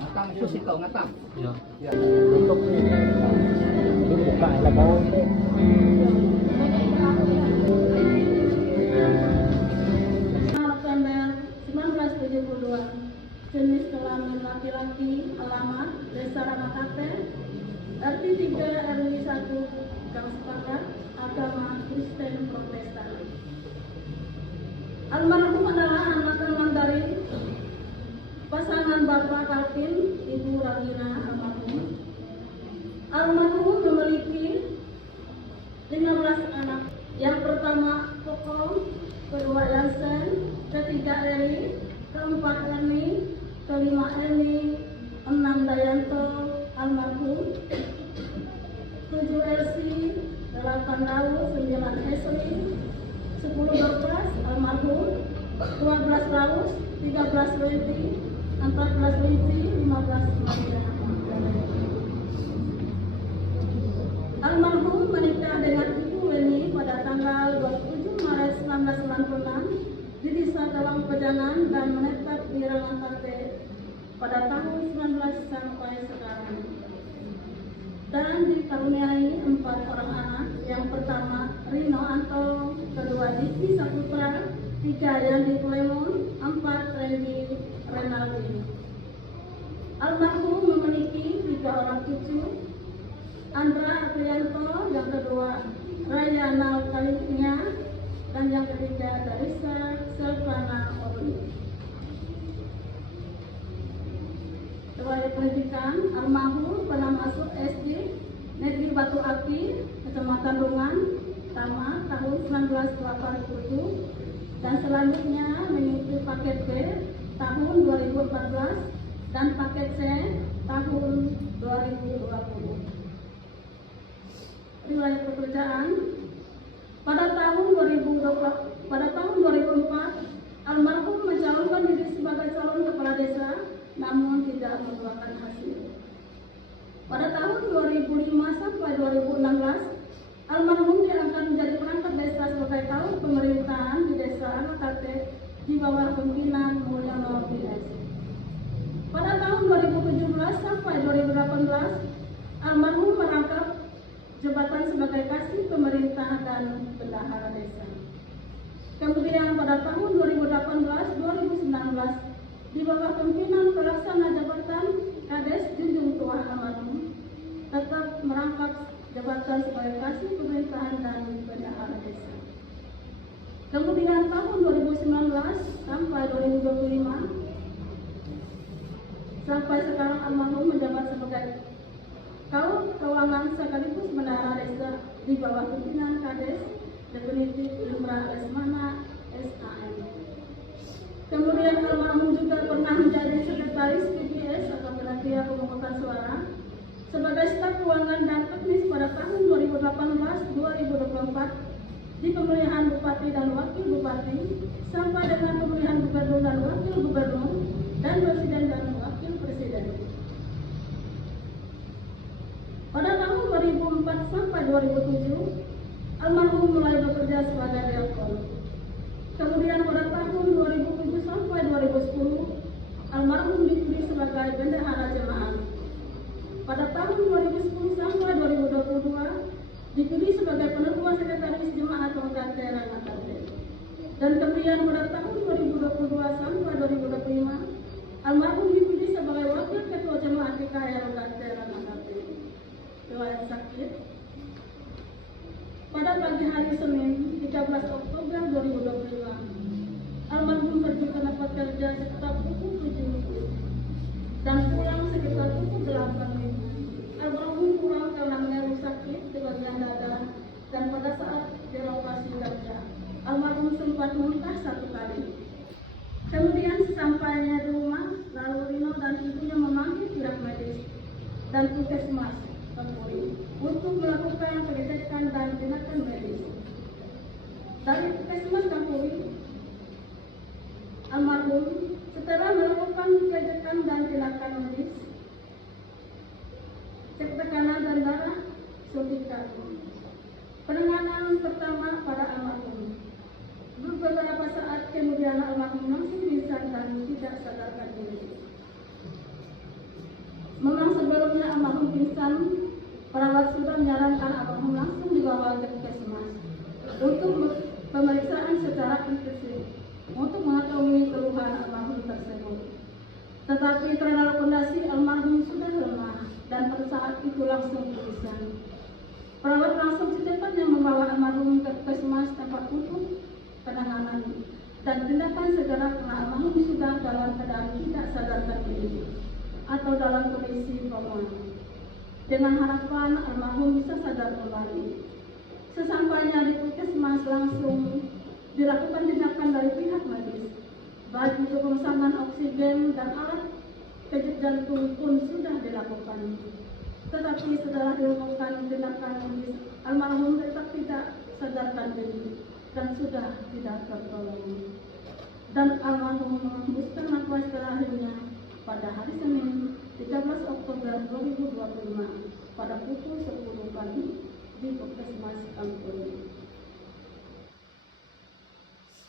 Ngatang itu sih kau ngatang. Ya. Ya. Untuk ini buka ada bau ini. November 1972, jenis kelamin laki-laki, alamat Desa Ramakate, RT 3 RW 1, Gang Sepakat, agama Kristen Protestan. Almarhum adalah anak keenam dari pasangan Bapak Kalvin, Ibu Rawina almarhum. Almarhum memiliki 15 anak. Yang pertama Kokong, kedua Yansen, ketiga Eri, keempat Erni, kelima Eni, 6 Dayanto almarhum, 7 Elsi, 8 Raul, 9 Esri, 10 Dorcas almarhum, 12 Raus, 13 Wenti, 14 Wenti, 15 Maria. Almarhum menikah dengan Ibu Leni pada tanggal 27 Maret 1996 di Desa Dalam Pejangan dan menetap di Ramakate pada tahun 19 sampai sekarang. Dan dikaruniai 4 orang anak. Yang pertama Rino Anto, kedua Diki Saputra, 3 Yandi Kulemon, 4 Randy Renaldi. Almarhum memiliki 3 orang cucu, Andra Aprianto, yang kedua Raya Nalkalinya, dan yang ketiga Darisa Selvana Orli. Riwayat pendidikan, almarhum pernah masuk SD Negeri Batu Api, Kecamatan Rungan, Tama, tahun 1987, dan selanjutnya mengikuti paket B tahun 2014 dan paket C tahun 2020. Riwayat pekerjaan, pada tahun 2004 almarhum mencalonkan diri sebagai calon kepala desa, namun tidak membuahkan hasil. Pada tahun 2005 sampai 2016 almarhum diangkat menjadi perangkat desa sebagai tahun pemerintahan di Desa Ramakate di bawah pimpinan Mulyono PS. Pada tahun 2017 sampai 2018 almarhum merangkap jabatan sebagai kasih pemerintah dan bendahara desa. Kemudian pada tahun 2018-2019 di bawah pimpinan pelaksana jabatan Kades Junjung Tua almarhum tetap merangkap jabatan sebagai kasih pemerintahan dan bendahara desa. Kemudian tahun 2019 sampai 2025 sampai sekarang almarhum menjabat sebagai Kaum Keuangan sekaligus bendahara desa di bawah pimpinan Kades Definitif Imra Lesmana SAM. Kemudian almarhum juga pernah menjadi sekretaris PPS atau Panitia Pemungutan Suara sebagai staf keuangan dan teknis pada tahun 2018-2024 di pemilihan Bupati dan Wakil Bupati sampai dengan pemilihan Gubernur dan Wakil Gubernur dan Presiden dan Wakil Presiden. Pada tahun 2004 sampai 2007, almarhum mulai bekerja sebagai direktur. Kemudian pada tahun 2007 sampai 2010, almarhum dipilih sebagai bendahara jemaat. Pada tahun 2010 sampai 2022, dipilih sebagai penetua sekretaris jemaat Ramakate Ramakate. Dan kemudian pada tahun 2022 sampai 2025, almarhum dipilih sebagai wakil ketua jemaat PKI Ramakate Ramakate. Riwayat sakit, pada pagi hari Senin 13 Oktober 2025 almarhum pergi ke tempat kerja sekitar pukul 7 dan pulang sekitar pukul 8. Almarhum pulang karena mengeluh sakit di bagian dada, dan pada saat direlokasi kerja almarhum sempat muntah 1 kali. Kemudian sesampainya di rumah, lalu Rino dan ibunya memanggil pihak medis dan puskesmas untuk melakukan pengecekan dan tindakan medis. Dari puskesmas Kampuri, almarhum setelah melakukan pengecekan dan tindakan medis, cek tekanan dan darah, suntikan. Penanganan pertama pada almarhum kemudian almarhum langsung pingsan dan tidak sadarkan diri. Memang sebelumnya almarhum pingsan, perawat sudah menyarankan almarhum langsung dibawa ke puskesmas untuk pemeriksaan secara intensif untuk mengetahui keluhan almarhum tersebut. Tetapi karena kondisi almarhum sudah lemah dan pada saat itu langsung pingsan. Perawat langsung secepatnya membawa almarhum ke puskesmas tempat untuk penanganan dan tindakan segera karena almarhum sudah dalam keadaan tidak sadarkan diri atau dalam kondisi koma. Dengan harapan almarhum bisa sadar kembali. Sesampainya di puskesmas langsung dilakukan tindakan dari pihak medis, baik untuk pemasangan oksigen dan alat kejut jantung pun sudah dilakukan. Tetapi setelah dilakukan tindakan medis, almarhum tetap tidak sadarkan diri dan sudah tidak tertolong. Dan almarhum menghembuskan nafas terakhirnya pada hari Senin 13 Oktober 2025 pada pukul 10 pagi di Puskesmas Kampung.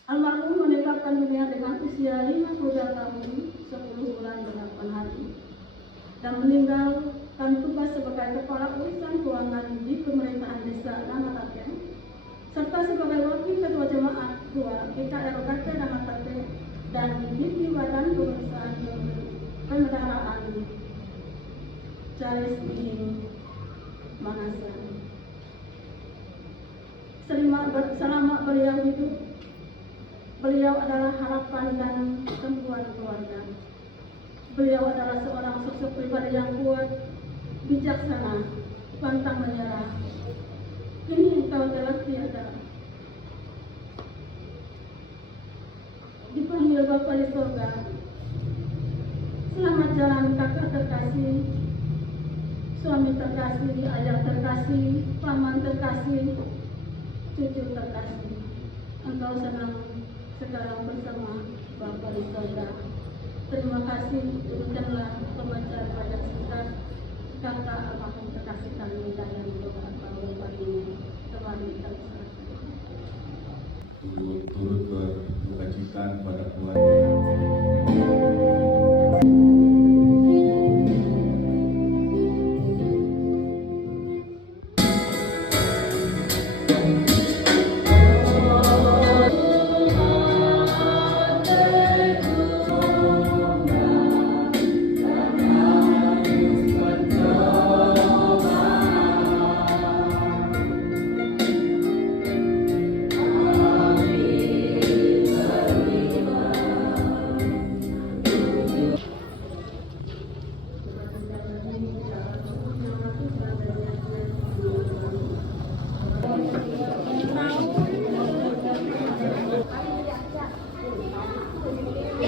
Almarhum meninggalkan dunia dengan usia 52 tahun 10 bulan 8 hari dan meninggalkan tugas sebagai kepala urusan keuangan di pemerintahan desa Namatate serta sebagai wakil ketua jemaat 2 GKROKT Namatate dan di Badan Perusahaan Penegaraan Caris Mining Manasa. Selama beliau hidup, beliau adalah harapan dan tumpuan keluarga. Beliau adalah seorang sosok pribadi yang kuat, bijaksana, pantang menyerah. Ini engkau telah tiada. Dipanggil Bapa di surga. Selamat jalan kakak terkasih, suami terkasih, ayah terkasih, paman terkasih, cucu terkasih. Engkau senang sekarang bersama Bapa di surga. Terima kasih. Demikianlah pembacaan pada singkat kakak almarhum terkasih kami dan beberapa bapaknya kembali terserah. Turut bersukacita pada keluarga.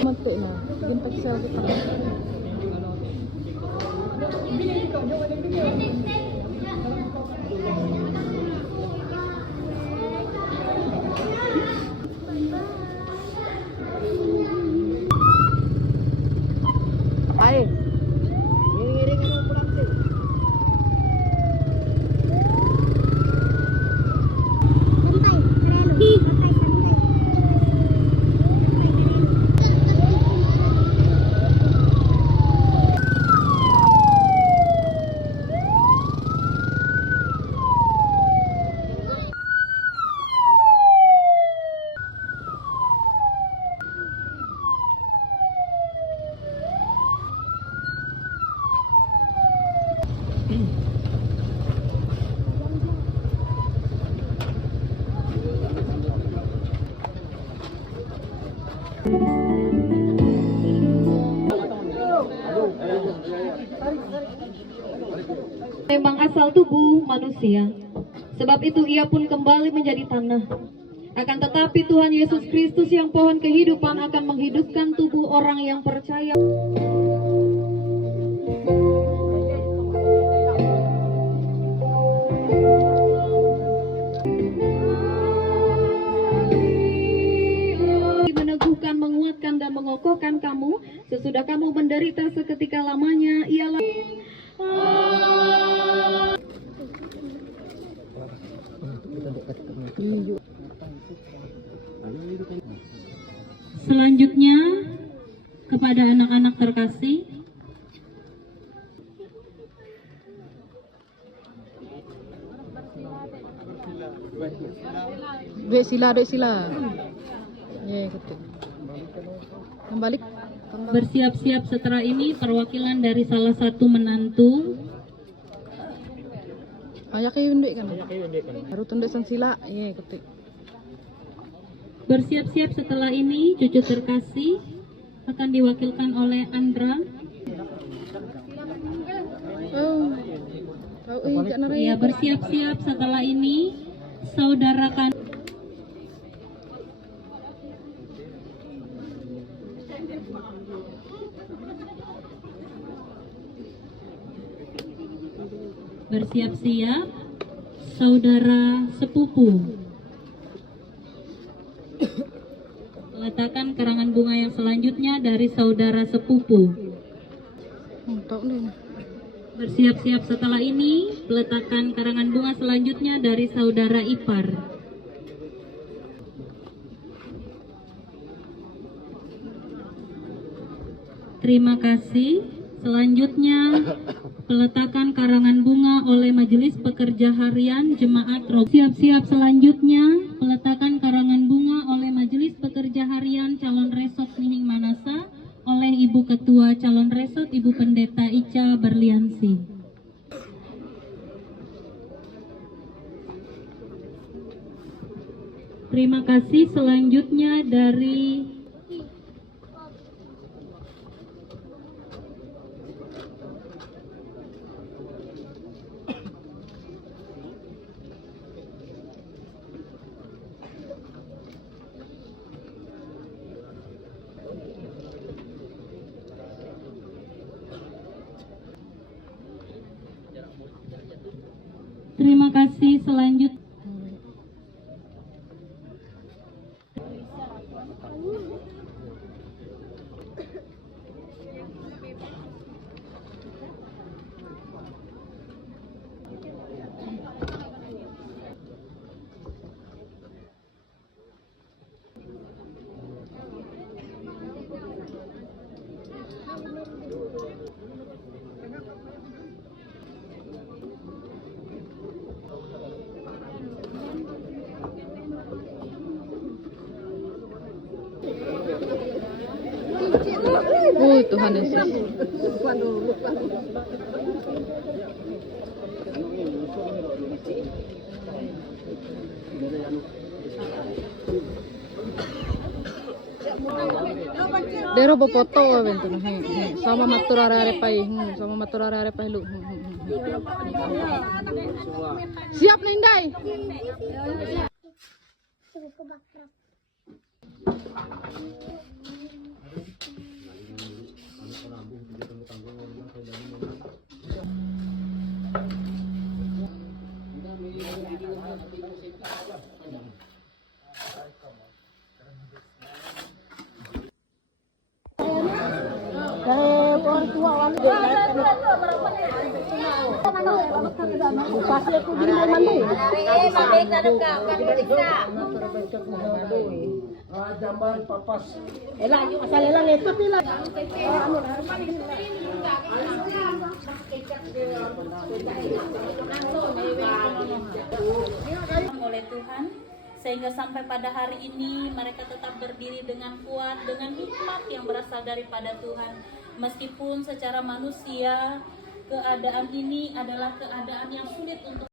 Mati na, bikin pixel kita. Apain? Memang asal tubuh manusia, sebab itu ia pun kembali menjadi tanah. Akan tetapi Tuhan Yesus Kristus yang pohon kehidupan akan menghidupkan tubuh orang yang percaya. Meneguhkan, menguatkan dan mengokohkan kamu sesudah kamu menderita seketika lamanya. Ialah Selanjutnya kepada anak-anak terkasih, Dek sila. Ya, betul. Kembali. bersiap-siap setelah ini perwakilan dari salah satu menantu. Ayak kayu ndek kan. Harus tunduk sang sila. Ya, betul. Bersiap-siap setelah ini cucu terkasih akan diwakilkan oleh Andra. Ya, bersiap-siap setelah ini saudara kan bersiap-siap saudara sepupu. Letakkan karangan bunga yang selanjutnya dari saudara sepupu. Bersiap-siap setelah ini, letakkan karangan bunga selanjutnya dari saudara ipar. Terima kasih. Selanjutnya, peletakan karangan bunga oleh Majelis Pekerja Harian Jemaat Rob. Siap-siap selanjutnya, peletakan karangan bunga oleh Majelis Pekerja Harian Calon Resort Nining Manasa oleh Ibu Ketua Calon Resort Ibu Pendeta Ica Berliansi. Terima kasih. Selanjutnya dari selanjutnya Tuhan Yesus. Dero bopoto bentuk sama matur are pai sama matur are pai lu. Siap Nindai. Jamban papas. Oleh Tuhan, sehingga sampai pada hari ini mereka tetap berdiri dengan kuat, dengan hikmat yang berasal daripada Tuhan. Meskipun secara manusia keadaan ini adalah keadaan yang sulit untuk